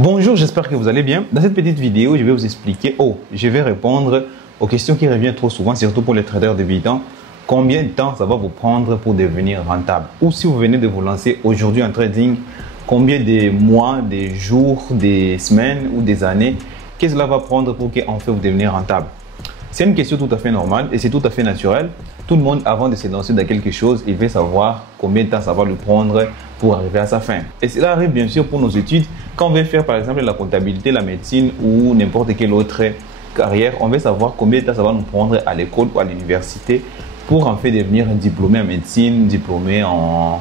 Bonjour, j'espère que vous allez bien. Dans cette petite vidéo, je vais vous expliquer, je vais répondre aux questions qui reviennent trop souvent, surtout pour les traders débutants. Combien de temps ça va vous prendre pour devenir rentable? Ou si vous venez de vous lancer aujourd'hui en trading, combien de mois, des jours, des semaines ou des années que cela va prendre pour qu'enfin vous devenir rentable? C'est une question tout à fait normale et c'est tout à fait naturel. Tout le monde, avant de se lancer dans quelque chose, il veut savoir combien de temps ça va lui prendre pour arriver à sa fin. Et cela arrive bien sûr pour nos études. Quand on veut faire par exemple la comptabilité, la médecine ou n'importe quelle autre carrière, on veut savoir combien de temps ça va nous prendre à l'école ou à l'université pour en fait devenir un diplômé en médecine, diplômé en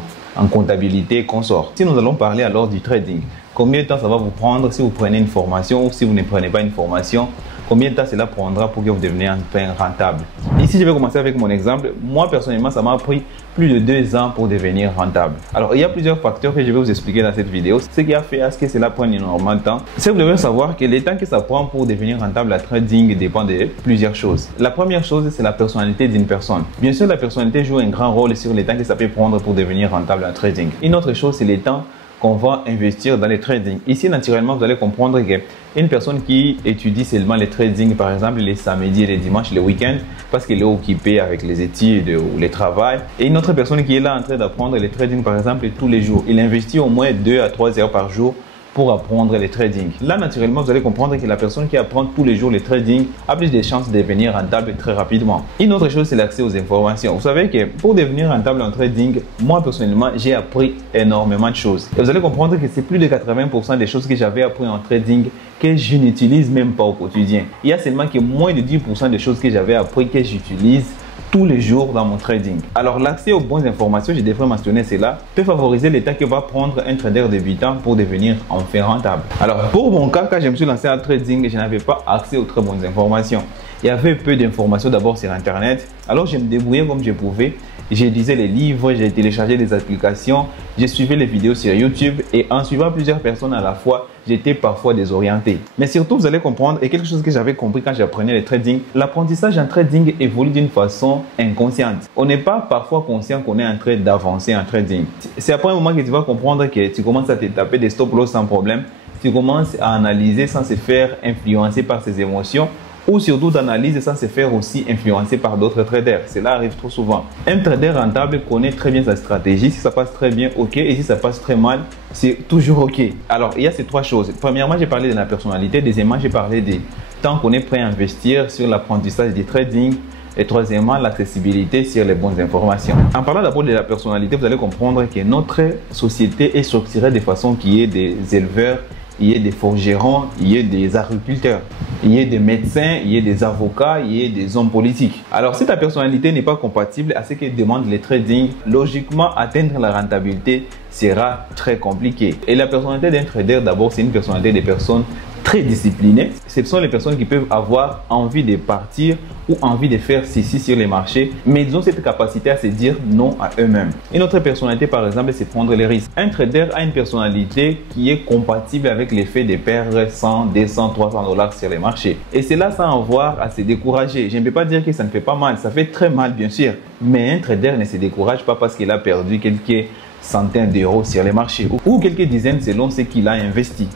comptabilité, consort. Si nous allons parler alors du trading, combien de temps ça va vous prendre si vous prenez une formation ou si vous ne prenez pas une formation? Combien de temps cela prendra pour que vous deveniez enfin rentable? Ici, je vais commencer avec mon exemple. Moi, personnellement, ça m'a pris plus de 2 ans pour devenir rentable. Alors, il y a plusieurs facteurs que je vais vous expliquer dans cette vidéo. Ce qui a fait à ce que cela prenne énormément de temps. C'est que vous devez savoir que le temps que ça prend pour devenir rentable à trading dépend de plusieurs choses. La première chose, c'est la personnalité d'une personne. Bien sûr, la personnalité joue un grand rôle sur le temps que ça peut prendre pour devenir rentable en trading. Une autre chose, c'est le temps qu'on va investir dans les trading. Ici, naturellement, vous allez comprendre qu'une personne qui étudie seulement les trading, par exemple les samedis, les dimanches, les week-ends, parce qu'elle est occupée avec les études ou les travail, et une autre personne qui est là en train d'apprendre les trading, par exemple, tous les jours, il investit au moins 2 à 3 heures par jour pour apprendre les trading. Là, naturellement, vous allez comprendre que la personne qui apprend tous les jours les trading a plus de chances de devenir rentable très rapidement. Une autre chose, c'est l'accès aux informations. Vous savez que pour devenir rentable en trading, moi, personnellement, j'ai appris énormément de choses. Et vous allez comprendre que c'est plus de 80% des choses que j'avais appris en trading que je n'utilise même pas au quotidien. Il y a seulement que moins de 10% des choses que j'avais appris que j'utilise tous les jours dans mon trading. Alors l'accès aux bonnes informations, je devrais mentionner cela, peut favoriser le temps que va prendre un trader débutant pour devenir enfin rentable. Alors pour mon cas, quand je me suis lancé en trading, je n'avais pas accès aux très bonnes informations. Il y avait peu d'informations d'abord sur internet, alors je me débrouillais comme je pouvais. Je lisais les livres, j'ai téléchargé des applications, j'ai suivi les vidéos sur YouTube et en suivant plusieurs personnes à la fois, j'étais parfois désorienté. Mais surtout, vous allez comprendre, et quelque chose que j'avais compris quand j'apprenais le trading, l'apprentissage en trading évolue d'une façon inconsciente. On n'est pas parfois conscient qu'on est en train d'avancer en trading. C'est après un moment que tu vas comprendre que tu commences à te taper des stop loss sans problème, tu commences à analyser sans se faire influencer par ses émotions, ou surtout d'analyse sans se faire aussi influencer par d'autres traders. Cela arrive trop souvent. Un trader rentable connaît très bien sa stratégie. Si ça passe très bien, ok. Et si ça passe très mal, c'est toujours ok. Alors, il y a ces 3 choses. Premièrement, j'ai parlé de la personnalité. Deuxièmement, j'ai parlé des temps qu'on est prêt à investir sur l'apprentissage du trading. Et troisièmement, l'accessibilité sur les bonnes informations. En parlant d'abord de la personnalité, vous allez comprendre que notre société est structurée de façon qu'il y ait des éleveurs, il y ait des forgerons, il y ait des agriculteurs, il y ait des médecins, il y ait des avocats, il y ait des hommes politiques. Alors, si ta personnalité n'est pas compatible à ce que demande les trading, logiquement, atteindre la rentabilité sera très compliqué. Et la personnalité d'un trader, d'abord, c'est une personnalité des personnes très disciplinées. Ce sont les personnes qui peuvent avoir envie de partir ou envie de faire ceci sur les marchés, mais ils ont cette capacité à se dire non à eux-mêmes. Une autre personnalité, par exemple, c'est prendre les risques. Un trader a une personnalité qui est compatible avec l'effet de perdre 100, 200, 300 dollars sur les marchés. Et c'est là sans avoir à se décourager. Je ne peux pas dire que ça ne fait pas mal. Ça fait très mal, bien sûr. Mais un trader ne se décourage pas parce qu'il a perdu quelques centaines d'euros sur les marchés ou quelques dizaines selon ce qu'il a investi.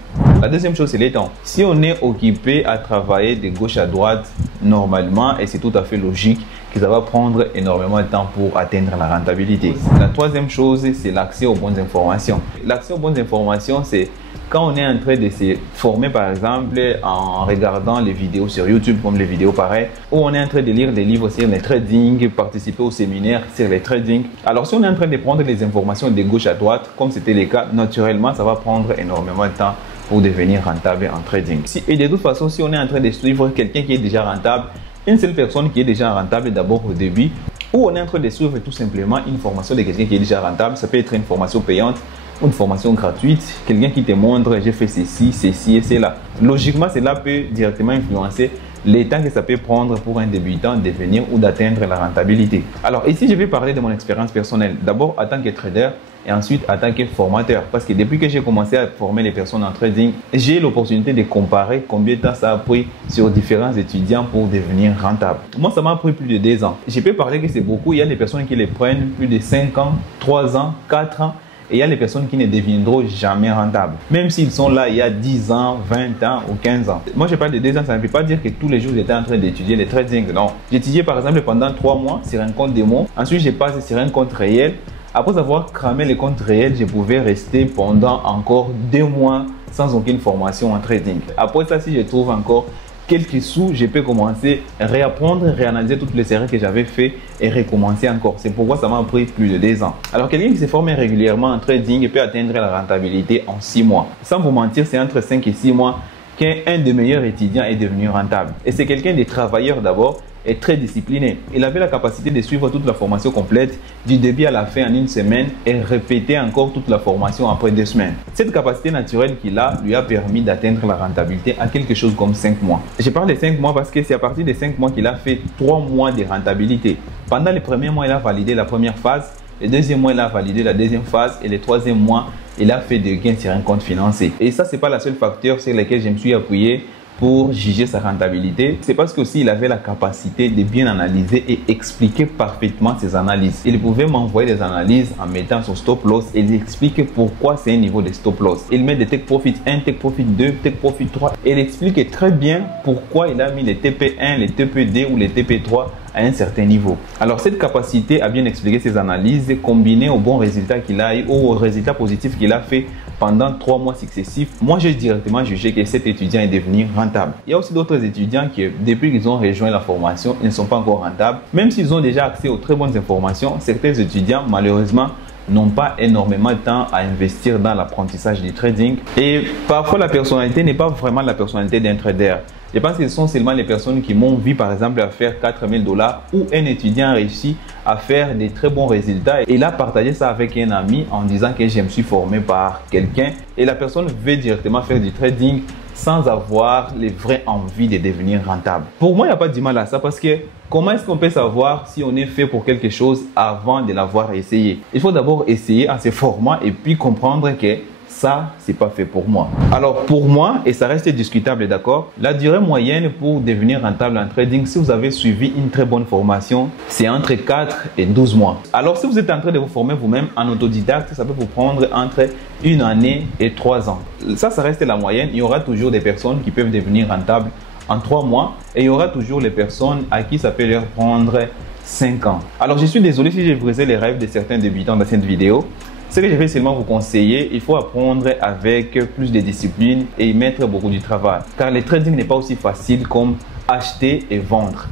La deuxième chose, c'est les temps. Si on est occupé à travailler de gauche à droite, normalement, et c'est tout à fait logique, que ça va prendre énormément de temps pour atteindre la rentabilité. La troisième chose, c'est l'accès aux bonnes informations. L'accès aux bonnes informations, c'est quand on est en train de se former, par exemple, en regardant les vidéos sur YouTube, comme les vidéos pareilles, ou on est en train de lire des livres sur les trading, participer au séminaire sur les trading. Alors, si on est en train de prendre les informations de gauche à droite, comme c'était le cas, naturellement, ça va prendre énormément de temps pour devenir rentable en trading. Et de toute façon, si on est en train de suivre quelqu'un qui est déjà rentable, une seule personne qui est déjà rentable d'abord au début, ou on est en train de suivre tout simplement une formation de quelqu'un qui est déjà rentable, ça peut être une formation payante, une formation gratuite, quelqu'un qui te montre j'ai fait ceci, ceci et cela. Logiquement, cela peut directement influencer les temps que ça peut prendre pour un débutant de devenir ou d'atteindre la rentabilité. Alors ici, je vais parler de mon expérience personnelle. D'abord en tant que trader et ensuite en tant que formateur. Parce que depuis que j'ai commencé à former les personnes en trading, j'ai l'opportunité de comparer combien de temps ça a pris sur différents étudiants pour devenir rentable. Moi, ça m'a pris plus de 2 ans. Je peux parler que c'est beaucoup. Il y a des personnes qui les prennent plus de 5 ans, 3 ans, 4 ans. Et il y a les personnes qui ne deviendront jamais rentables. Même s'ils sont là il y a 10 ans, 20 ans ou 15 ans. Moi, je parle de 2 ans, ça ne veut pas dire que tous les jours, j'étais en train d'étudier le trading. Non. J'étudiais par exemple pendant 3 mois sur un compte démo. Ensuite, j'ai passé sur un compte réel. Après avoir cramé les comptes réels, je pouvais rester pendant encore 2 mois sans aucune formation en trading. Après ça, si je trouve encore quelques sous, je peux commencer à réapprendre, réanalyser toutes les erreurs que j'avais fait et recommencer encore. C'est pourquoi ça m'a pris plus de 2 ans. Alors, quelqu'un qui s'est formé régulièrement en trading peut atteindre la rentabilité en 6 mois. Sans vous mentir, c'est entre 5 et 6 mois qu'un des meilleurs étudiants est devenu rentable. Et c'est quelqu'un des travailleurs d'abord et très discipliné. Il avait la capacité de suivre toute la formation complète du début à la fin en 1 semaine et répéter encore toute la formation après 2 semaines. Cette capacité naturelle qu'il a lui a permis d'atteindre la rentabilité à quelque chose comme 5 mois. Je parle de 5 mois parce que c'est à partir des 5 mois qu'il a fait 3 mois de rentabilité. Pendant les premiers mois, il a validé la première phase. Le deuxième mois, il a validé la deuxième phase. Et le troisième mois, il a fait des gains sur un compte financier. Et ça, ce n'est pas la seule facteur sur lequel je me suis appuyé pour juger sa rentabilité. C'est parce qu'aussi il avait la capacité de bien analyser et expliquer parfaitement ses analyses. Il pouvait m'envoyer des analyses en mettant son stop loss et il explique pourquoi c'est un niveau de stop loss. Il met des take profit 1, take profit 2, take profit 3 et il explique très bien pourquoi il a mis les TP1, les TP2 ou les TP3 à un certain niveau. Alors cette capacité à bien expliquer ses analyses combinée aux bons résultats qu'il a eu, aux résultats positifs qu'il a fait pendant 3 mois successifs, moi j'ai directement jugé que cet étudiant est devenu rentable. Il y a aussi d'autres étudiants qui, depuis qu'ils ont rejoint la formation, ils ne sont pas encore rentables. Même s'ils ont déjà accès aux très bonnes informations, certains étudiants malheureusement n'ont pas énormément de temps à investir dans l'apprentissage du trading. Et parfois la personnalité n'est pas vraiment la personnalité d'un trader. Je pense que ce sont seulement les personnes qui m'ont vu par exemple à faire 4 000 $ ou un étudiant a réussi à faire des très bons résultats et il a partagé ça avec un ami en disant que je me suis formé par quelqu'un et la personne veut directement faire du trading sans avoir les vraies envies de devenir rentable. Pour moi, il n'y a pas de mal à ça parce que comment est-ce qu'on peut savoir si on est fait pour quelque chose avant de l'avoir essayé? Il faut d'abord essayer en se formant et puis comprendre que ça, c'est pas fait pour moi. Alors pour moi, et ça reste discutable, d'accord, la durée moyenne pour devenir rentable en trading, si vous avez suivi une très bonne formation, c'est entre 4 et 12 mois. Alors si vous êtes en train de vous former vous-même en autodidacte, ça peut vous prendre entre 1 année et 3 ans. Ça reste la moyenne. Il y aura toujours des personnes qui peuvent devenir rentables en 3 mois et il y aura toujours les personnes à qui ça peut leur prendre 5 ans. Alors je suis désolé si j'ai brisé les rêves de certains débutants dans cette vidéo. Ce que je vais seulement vous conseiller, il faut apprendre avec plus de discipline et y mettre beaucoup de travail. Car le trading n'est pas aussi facile comme acheter et vendre.